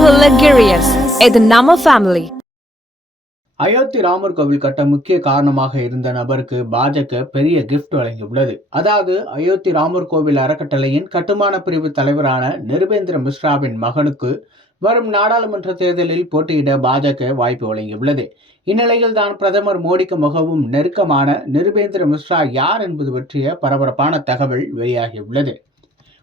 அன்புள்ள இது நம்ம ஃபேமிலி அயோத்தி ராமர் கோவில் கட்ட முக்கிய காரணமாக இருந்த நபருக்கு பாஜக பெரிய கிஃப்ட் வழங்கியுள்ளது. அதாவது அயோத்தி ராமர் கோவில் அறக்கட்டளையின் கட்டுமான பிரிவு தலைவரான நிருபேந்திர மிஸ்ராவின் மகனுக்கு வரும் நாடாளுமன்ற தேர்தலில் போட்டியிட பாஜக வாய்ப்பு வழங்கியுள்ளது. இந்நிலையில் தான் பிரதமர் மோடிக்கு மிகவும் நெருக்கமான நிருபேந்திர மிஸ்ரா யார் என்பது பற்றிய பரபரப்பான தகவல் வெளியாகியுள்ளது.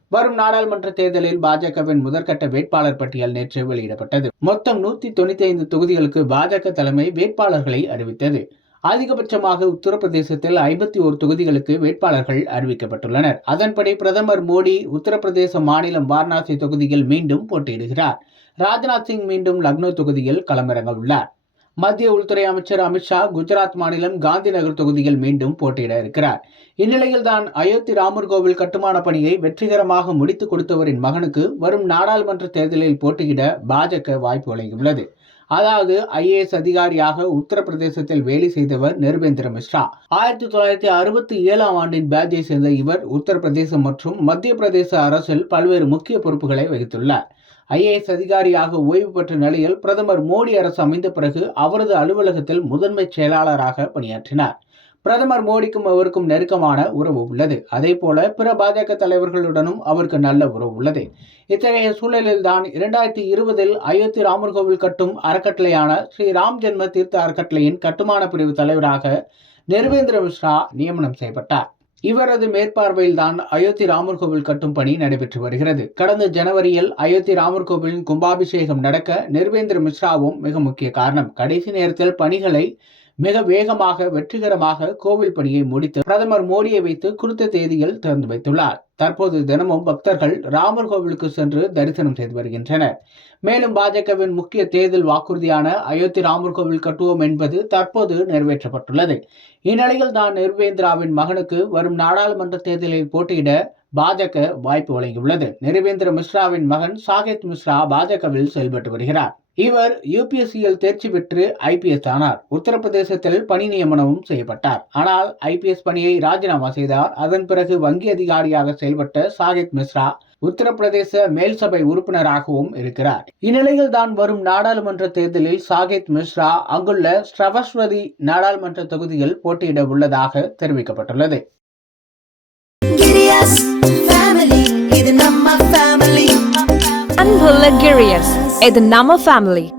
வரும் நாடாளுமன்ற தேர்தலில் பாஜகவின் முதற்கட்ட வேட்பாளர் பட்டியல் நேற்று வெளியிடப்பட்டது. மொத்தம் நூத்தி தொண்ணூத்தி ஐந்து தொகுதிகளுக்கு பாஜக தலைமை வேட்பாளர்களை அறிவித்தது. அதிகபட்சமாக உத்தரப்பிரதேசத்தில் ஐம்பத்தி ஒரு தொகுதிகளுக்கு வேட்பாளர்கள் அறிவிக்கப்பட்டுள்ளனர். அதன்படி பிரதமர் மோடி உத்தரப்பிரதேச மாநிலம் வாரணாசி தொகுதியில் மீண்டும் போட்டியிடுகிறார். ராஜ்நாத் சிங் மீண்டும் லக்னோ தொகுதியில் களமிறங்க உள்ளார். மத்திய உள்துறை அமைச்சர் அமித்ஷா குஜராத் மாநிலம் காந்தி நகர் தொகுதியில் மீண்டும் போட்டியிட இருக்கிறார். இந்நிலையில் தான் அயோத்தி ராமர் கோவில் கட்டுமான பணியை வெற்றிகரமாக முடித்துக் கொடுத்தவரின் மகனுக்கு வரும் நாடாளுமன்ற தேர்தலில் போட்டியிட பாஜக வாய்ப்பு வழங்கியுள்ளது. அதாவது ஐஏஎஸ் அதிகாரியாக உத்தரப்பிரதேசத்தில் வேலை செய்தவர் நிருபேந்திர மிஸ்ரா. ஆயிரத்தி தொள்ளாயிரத்தி அறுபத்தி ஏழாம் ஆண்டின் பேட்சை சேர்ந்த இவர் உத்தரப்பிரதேசம் மற்றும் மத்திய பிரதேச அரசில் பல்வேறு முக்கிய பொறுப்புகளை வகித்துள்ளார். ஐஏஎஸ் அதிகாரியாக ஓய்வு பெற்ற நிலையில் பிரதமர் மோடி அரசு அமைந்த பிறகு அவரது அலுவலகத்தில் முதன்மை செயலாளராக பணியாற்றினார். பிரதமர் மோடிக்கும் அவருக்கும் நெருக்கமான உறவு உள்ளது. அதே போல பிற பாஜக தலைவர்களுடனும் அவருக்கு நல்ல உறவு உள்ளது. இத்தகைய சூழலில்தான் இரண்டாயிரத்தி இருபதில் அயோத்தி ராமர் கோவில் கட்டும் அறக்கட்டளையான ஸ்ரீ ராம் ஜென்ம தீர்த்த அறக்கட்டளையின் கட்டுமான பிரிவு தலைவராக நிர்வேந்திர மிஸ்ரா நியமனம் செய்யப்பட்டார். இவரது மேற்பார்வையில் தான் அயோத்தி ராமர் கோவில் கட்டும் பணி நடைபெற்று வருகிறது. கடந்த ஜனவரியில் அயோத்தி ராமர் கோவிலின் கும்பாபிஷேகம் நடக்க நிர்வேந்திர மிஸ்ராவும் மிக முக்கிய காரணம். கடைசி நேரத்தில் பணிகளை மிக வேகமாக வெற்றிகரமாக கோவில் பணியை முடித்து பிரதமர் மோடியை வைத்து குறித்த தேதியில் திறந்து வைத்துள்ளார். தற்போது தினமும் பக்தர்கள் ராமர் கோவிலுக்கு சென்று தரிசனம் செய்து வருகின்றனர். மேலும் பாஜகவின் முக்கிய தேர்தல் வாக்குறுதியான அயோத்தி ராமர் கோவில் கட்டுவோம் என்பது தற்போது நிறைவேற்றப்பட்டுள்ளது. இந்நிலையில் தான் நிர்வேந்திராவின் மகனுக்கு வரும் நாடாளுமன்ற தேர்தலில் போட்டியிட பாஜக வாய்ப்பு வழங்கியுள்ளது. நிர்வேந்திர மிஸ்ராவின் மகன் சாகித் மிஸ்ரா பாஜகவில் செயல்பட்டு வருகிறார். இவர் யூபிஎஸ்சியில் தேர்ச்சி பெற்று ஐபிஎஸ் ஆனார். உத்தரப்பிரதேசத்தில் பணி நியமனமும் செய்யப்பட்டார். ஆனால் ஐபிஎஸ் பணியை ராஜினாமா செய்தார். அதன் பிறகு வங்கி அதிகாரியாக செயல்பட்ட சாகித் மிஸ்ரா உத்தரப்பிரதேச மேல் சபை உறுப்பினராகவும் இருக்கிறார். இந்நிலையில் தான் வரும் நாடாளுமன்ற தேர்தலில் சாகித் மிஸ்ரா அங்குள்ள ஸ்ரவஸ்வதி நாடாளுமன்ற தொகுதியில் போட்டியிட உள்ளதாக தெரிவிக்கப்பட்டுள்ளது. Giddy-us family, இது நம்ம family. அன்புள்ள கிரியஸ் இது நம்ம ஃபேமிலி